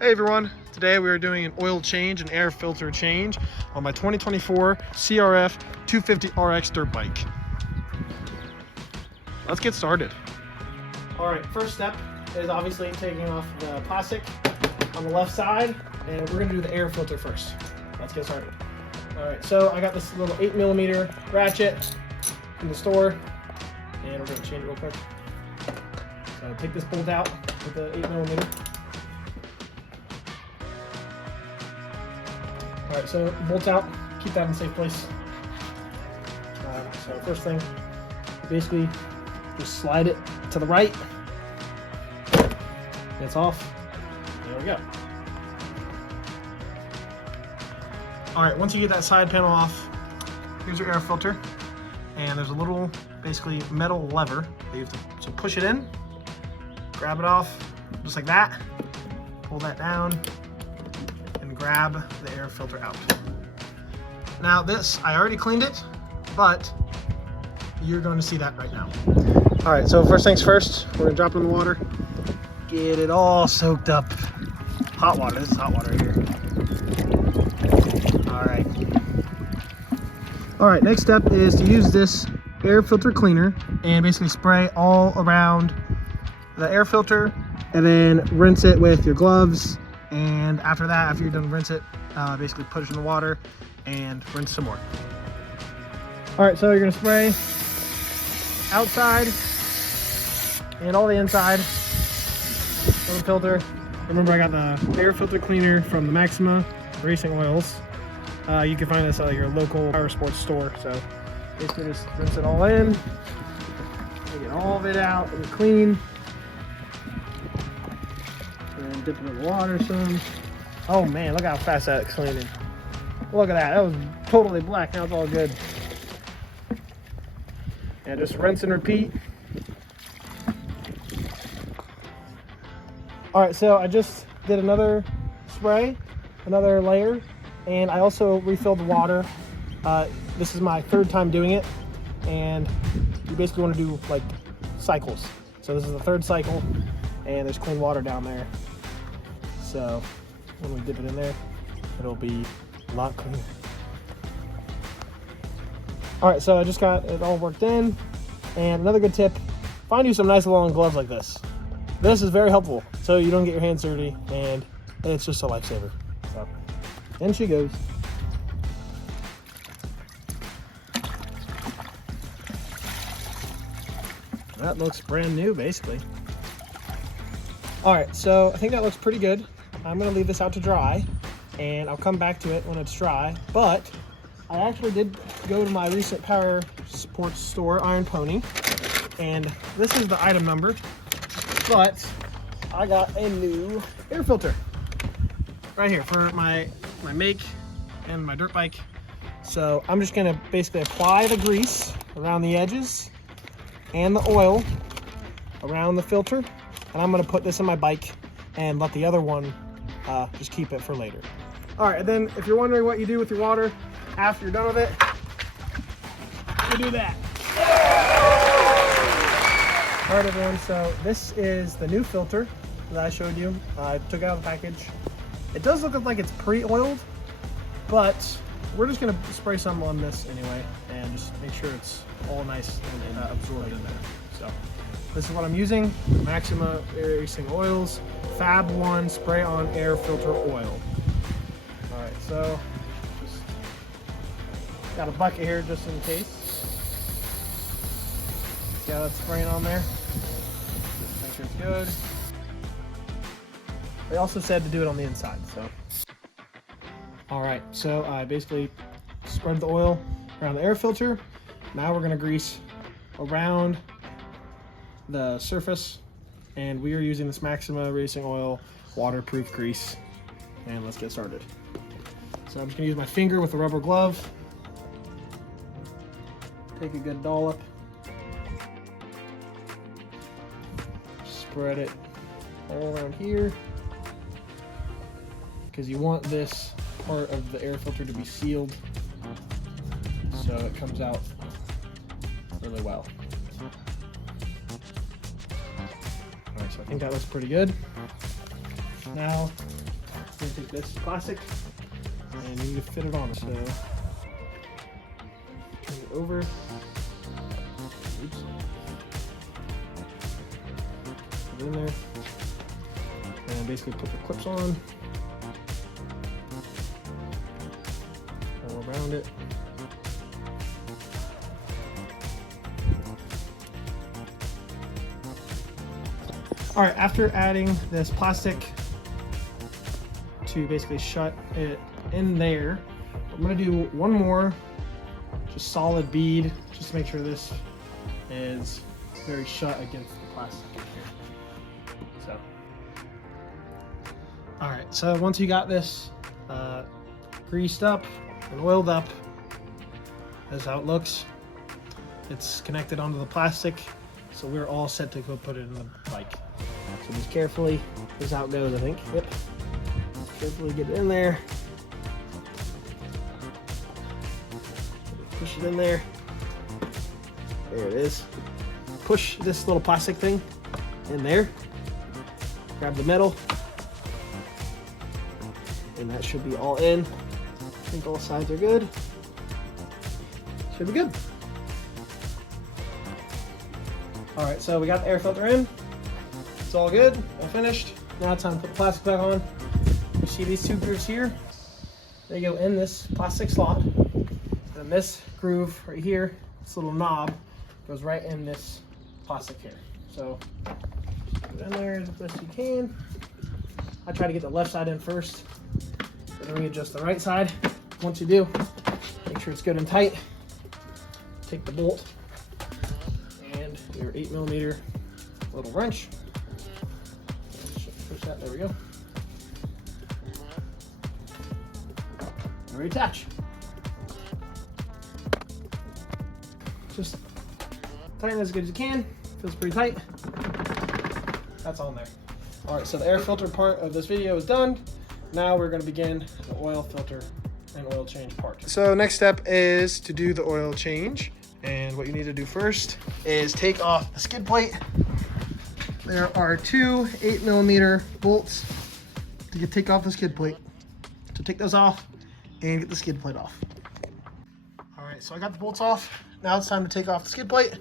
Hey everyone, today we are doing an oil change, an air filter change on my 2024 CRF 250 RX dirt bike. Let's get started. All right, first step is obviously taking off the plastic on the left side, and we're gonna do the air filter first. Let's get started. All right, so I got this little 8mm ratchet from the store, and we're gonna change it real quick. So take this bolt out with the 8mm. All right, so bolts out, keep that in a safe place. So first thing, basically just slide it to the right. It's off. There we go. All right, once you get that side panel off, here's your air filter. And there's a little, basically, metal lever that you have to push it in, grab it off, just like that. Pull that down, grab the air filter out. Now this, I already cleaned it, but you're going to see that right now. All right, so first things first, we're gonna drop it in the water, get it all soaked up. Hot water, this is hot water here. All right, next step is to use this air filter cleaner and basically spray all around the air filter and then rinse it with your gloves. And after that, after you're done, rinse it, basically put it in the water and rinse some more. All right, so you're gonna spray outside and all the inside of the filter. Remember, I got the air filter cleaner from the Maxima Racing Oils. You can find this at your local power sports store. So basically just rinse it all in, get all of it out and clean. And dip it in the water some. Oh man, look how fast that's cleaning. Look at that, that was totally black, now it's all good. And just rinse and repeat. All right, so I just did another spray, another layer, and I also refilled the water. This is my third time doing it, and you basically want to do like cycles. So this is the third cycle, and there's clean water down there. So when we dip it in there, it'll be a lot cleaner. All right, so I just got it all worked in. And another good tip, find you some nice long gloves like this. This is very helpful, so you don't get your hands dirty, and it's just a lifesaver. So, in she goes. That looks brand new, basically. All right, so I think that looks pretty good. I'm gonna leave this out to dry, and I'll come back to it when it's dry. But I actually did go to my recent power sports store, Iron Pony, and this is the item number, but I got a new air filter right here for my make and my dirt bike. So I'm just gonna basically apply the grease around the edges and the oil around the filter, and I'm gonna put this in my bike and let the other one just keep it for later. All right, and then if you're wondering what you do with your water after you're done with it, you do that. All right, everyone, so this is the new filter that I showed you. I took it out of the package. It does look like it's pre-oiled, but we're just gonna spray some on this anyway and just make sure it's all nice and absorbed in there. So this is what I'm using, Maxima Racing Oils, Fab 1 Spray On Air Filter Oil. All right, so just got a bucket here just in case. See how that's spraying on there? Make sure it's good. They also said to do it on the inside, so. All right, so I basically spread the oil around the air filter. Now we're gonna grease around the surface, and we are using this Maxima Racing Oil waterproof grease, and let's get started. So I'm just gonna use my finger with a rubber glove, take a good dollop, spread it all around here, because you want this part of the air filter to be sealed so it comes out really well. Alright, so I think that looks pretty good. Now I'm gonna take this plastic and you need to fit it on. So bring it over. Oops. Put it in there. And basically put the clips on. All around it. All right, after adding this plastic to basically shut it in there, I'm gonna do one more just solid bead just to make sure this is very shut against the plastic here. So, all right, so once you got this greased up and oiled up, that's how it looks. It's connected onto the plastic, so we're all set to go put it in the bike. So just carefully, this is how it goes, I think. Yep. Carefully get it in there. Push it in there. There it is. Push this little plastic thing in there. Grab the metal. And that should be all in. I think all sides are good. Should be good. All right, so we got the air filter in. It's all good, all finished. Now it's time to put the plastic back on. You see these two grooves here? They go in this plastic slot. And this groove right here, this little knob, goes right in this plastic here. So put it in there as best you can. I try to get the left side in first, and then readjust the right side. Once you do, make sure it's good and tight. Take the bolt and your 8mm little wrench. Push that, there we go. And reattach. Just tighten as good as you can. Feels pretty tight. That's on there. All right, so the air filter part of this video is done. Now we're gonna begin the oil filter and oil change part. So next step is to do the oil change. And what you need to do first is take off the skid plate. There are two 8mm bolts to take off the skid plate. So take those off and get the skid plate off. All right, so I got the bolts off. Now it's time to take off the skid plate.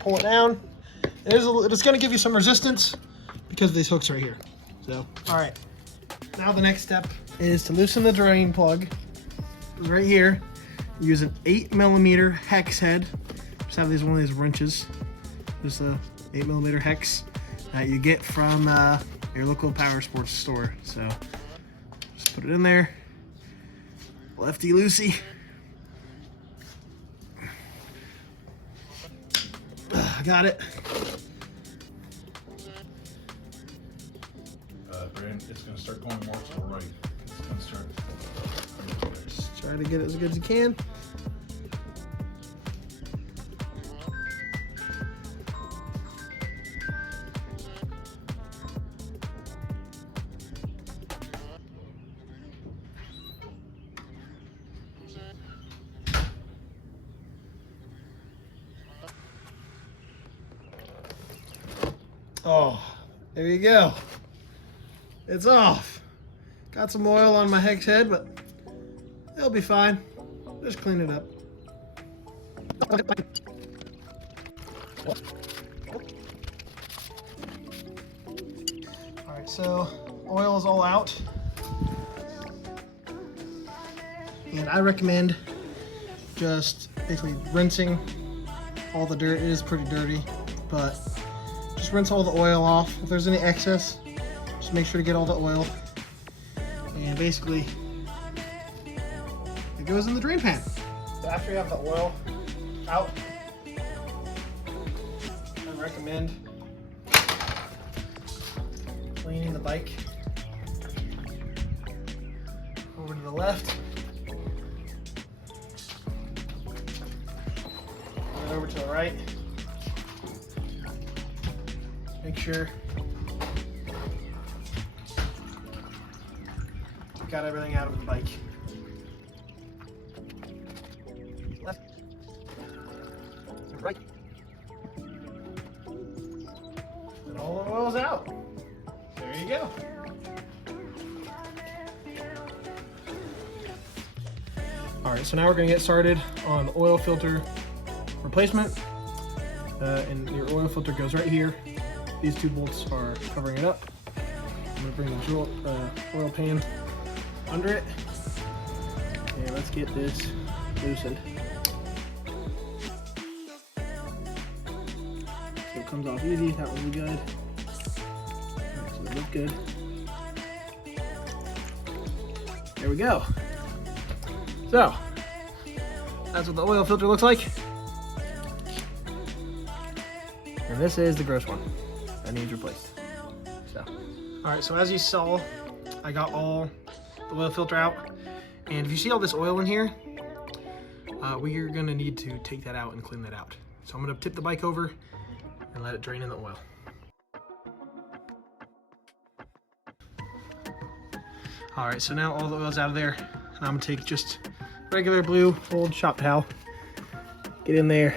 Pull it down. It's gonna give you some resistance because of these hooks right here. So, all right. Now the next step is to loosen the drain plug. Right here. Use an 8mm hex head. Just have one of these wrenches. Just a 8mm hex that you get from your local power sports store. So just put it in there. Lefty loosey. Got it. Brandon, it's going to start going more to the right. It's going to start. Just try to get it as good as you can. Oh, there you go. It's off. Got some oil on my hex head, but it'll be fine. Just clean it up. All right, so oil is all out. And I recommend just basically rinsing all the dirt. It is pretty dirty, but just rinse all the oil off. If there's any excess, just make sure to get all the oil. And basically, it goes in the drain pan. So after you have the oil out, I recommend cleaning the bike over to the left, and over to the right. Make sure you got everything out of the bike. Left, right, and all the oil's out. There you go. All right, so now we're gonna get started on the oil filter replacement. And your oil filter goes right here. These two bolts are covering it up. I'm gonna bring the oil pan under it. And let's get this loosened. So it comes off easy, that will be good. Alright, so that looks good. There we go. So, that's what the oil filter looks like. And this is the gross one that needs replaced. So, all right, so as you saw, I got all the oil filter out. And if you see all this oil in here, we are gonna need to take that out and clean that out. So I'm gonna tip the bike over and let it drain in the oil. All right, so now all the oil's out of there. And I'm gonna take just regular blue old shop towel, get in there,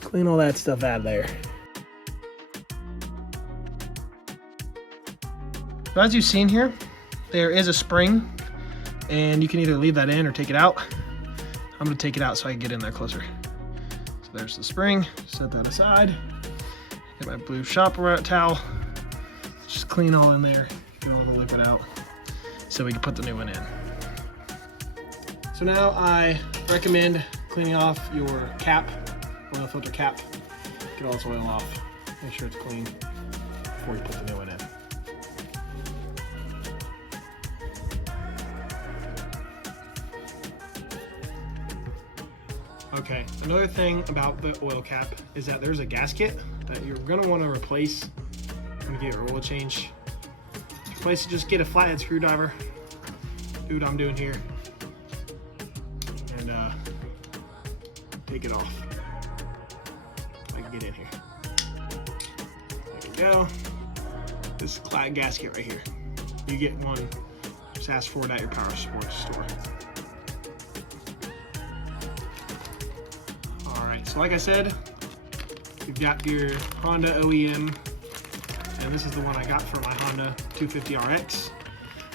clean all that stuff out of there. So as you've seen here, there is a spring, and you can either leave that in or take it out. I'm gonna take it out so I can get in there closer. So there's the spring, set that aside. Get my blue shop towel, just clean all in there, get all the liquid out, so we can put the new one in. So now I recommend cleaning off your cap, oil filter cap. Get all this oil off, make sure it's clean before you put the new one in. Okay, another thing about the oil cap is that there's a gasket that you're gonna wanna replace when you get your oil change. Replace it, just get a flathead screwdriver. Do what I'm doing here. And take it off. I can get in here. There we go. This gasket right here. You get one, just ask for it at your power sports store. Alright, so like I said, you've got your Honda OEM, and this is the one I got for my Honda 250 RX.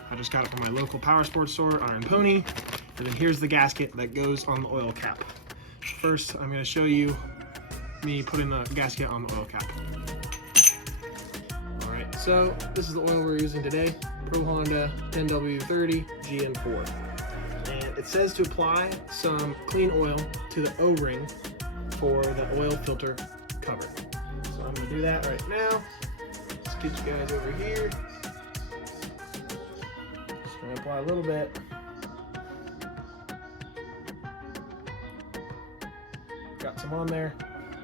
I just got it from my local power sports store, Iron Pony. And then here's the gasket that goes on the oil cap. First, I'm going to show you me putting the gasket on the oil cap. Alright, so this is the oil we're using today, Pro Honda 10W30 GM4. And it says to apply some clean oil to the O-ring for the oil filter cover. So I'm going to do that right now. Let's get you guys over here. Just going to apply a little bit. Got some on there,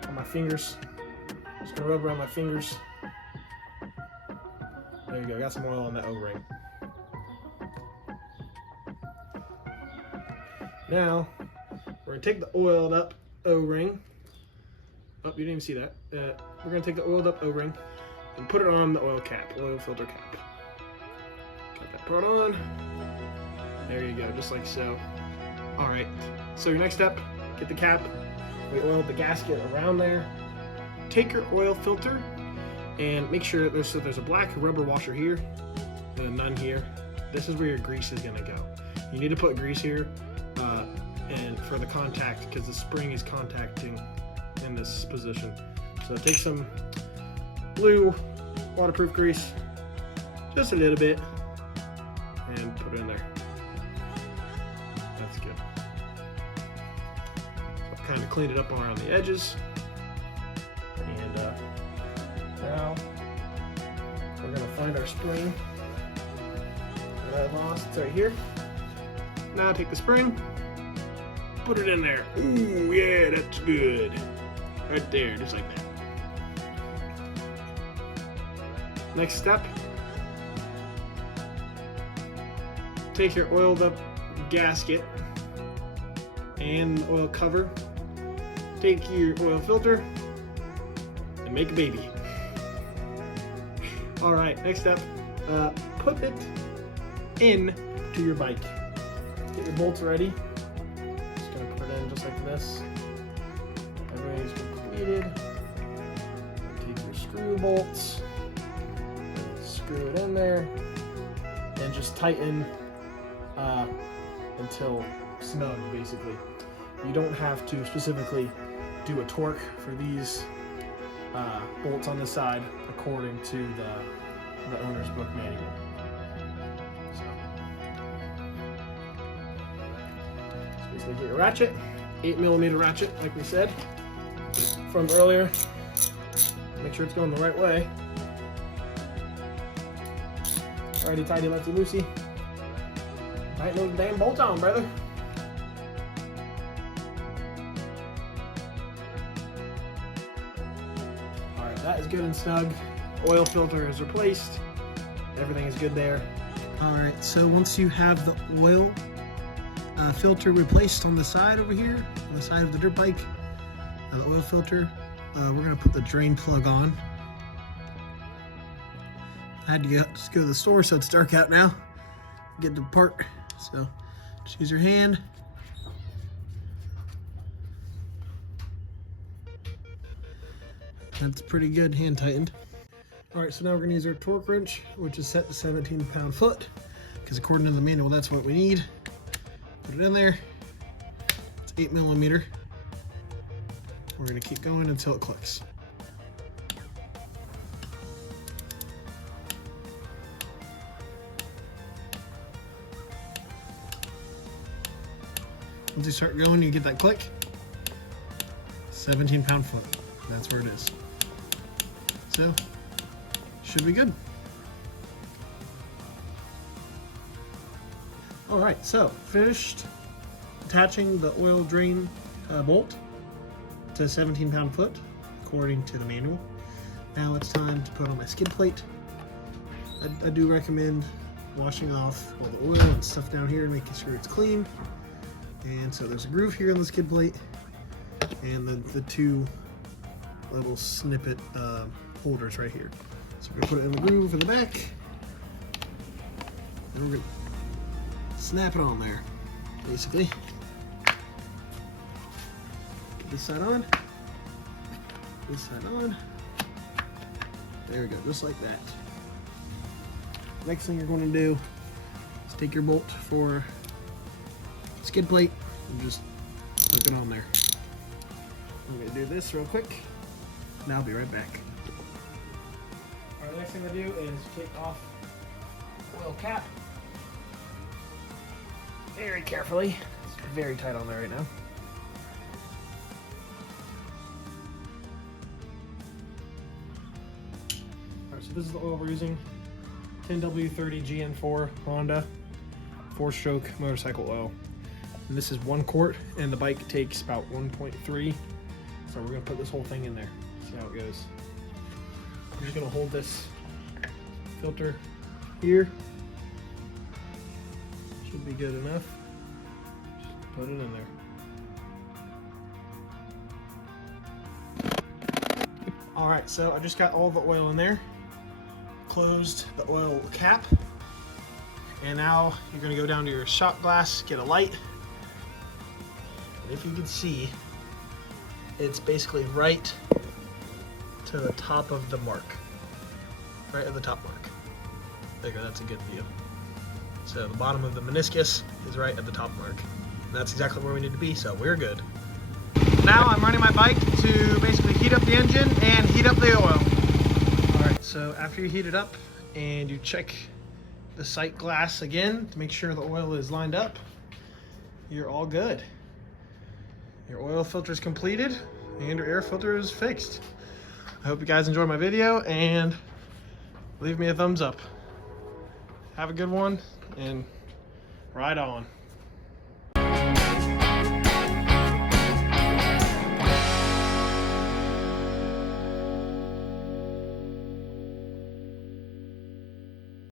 on my fingers. Just gonna rub around my fingers. There you go, got some oil on that O-ring. Now, we're gonna take the oiled up O-ring. Oh, you didn't even see that. We're gonna take the oiled up O-ring and put it on the oil cap, oil filter cap. Got that part on. There you go, just like so. All right, so your next step, get the cap. We oiled the gasket around there. Take your oil filter and make sure there's a black rubber washer here and none here. This is where your grease is gonna go. You need to put grease here and for the contact, because the spring is contacting in this position. So take some blue waterproof grease, just a little bit, and put it in there. That's good. Kind of cleaned it up around the edges, and now we're gonna find our spring that I lost. It's right here. Now take the spring, put it in there. Ooh, yeah, that's good. Right there, just like that. Next step, take your oiled up gasket and the oil cover. Take your oil filter and make a baby. All right, next step, put it in to your bike. Get your bolts ready. Just gonna put it in just like this. Everything's completed. Take your screw bolts, screw it in there, and just tighten until snug, basically. You don't have to specifically do a torque for these bolts on this side according to the owner's book manual. So, basically get your ratchet, 8mm ratchet, like we said from earlier. Make sure it's going the right way. Righty tighty, lefty loosey. Tighten those damn bolts on, brother. Alright, that is good and snug. Oil filter is replaced. Everything is good there. Alright, so once you have the oil filter replaced on the side over here, on the side of the dirt bike, the oil filter, we're going to put the drain plug on. I had to just go to the store, so it's dark out now. Get the part, so just use your hand. That's pretty good, hand tightened. All right, so now we're gonna use our torque wrench, which is set to 17 pound-foot, because according to the manual, that's what we need. Put it in there. It's 8mm. We're gonna keep going until it clicks. Once you start going, you get that click. 17 pound-foot. That's where it is. So, should be good. All right, so finished attaching the oil drain bolt to 17 pound-foot, according to the manual. Now it's time to put on my skid plate. I do recommend washing off all the oil and stuff down here and making sure it's clean. And so there's a groove here on the skid plate, and the two little snippet holders right here. So we're gonna put it in the groove in the back, and we're gonna snap it on there, basically. Get this side on, this side on. There we go, just like that. Next thing you're going to do is take your bolt for skid plate and just hook it on there. I'm going to do this real quick, and I'll be right back. Alright, the next thing I do is take off the oil cap very carefully. It's very tight on there right now. Alright, so this is the oil we're using. 10W30 GN4 Honda 4-stroke motorcycle oil. And this is 1 quart, and the bike takes about 1.3. So we're gonna put this whole thing in there, see how it goes. I'm just gonna hold this filter here. Should be good enough. Just put it in there. All right, so I just got all the oil in there. Closed the oil cap. And now you're gonna go down to your shot glass, get a light. And if you can see, it's basically right to the top of the mark. Right at the top mark. There you go, that's a good view. So the bottom of the meniscus is right at the top mark. And that's exactly where we need to be, so we're good. Now I'm running my bike to basically heat up the engine and heat up the oil. All right, so after you heat it up and you check the sight glass again to make sure the oil is lined up, you're all good. Your oil filter is completed and your air filter is fixed. I hope you guys enjoyed my video, and leave me a thumbs up. Have a good one and ride on.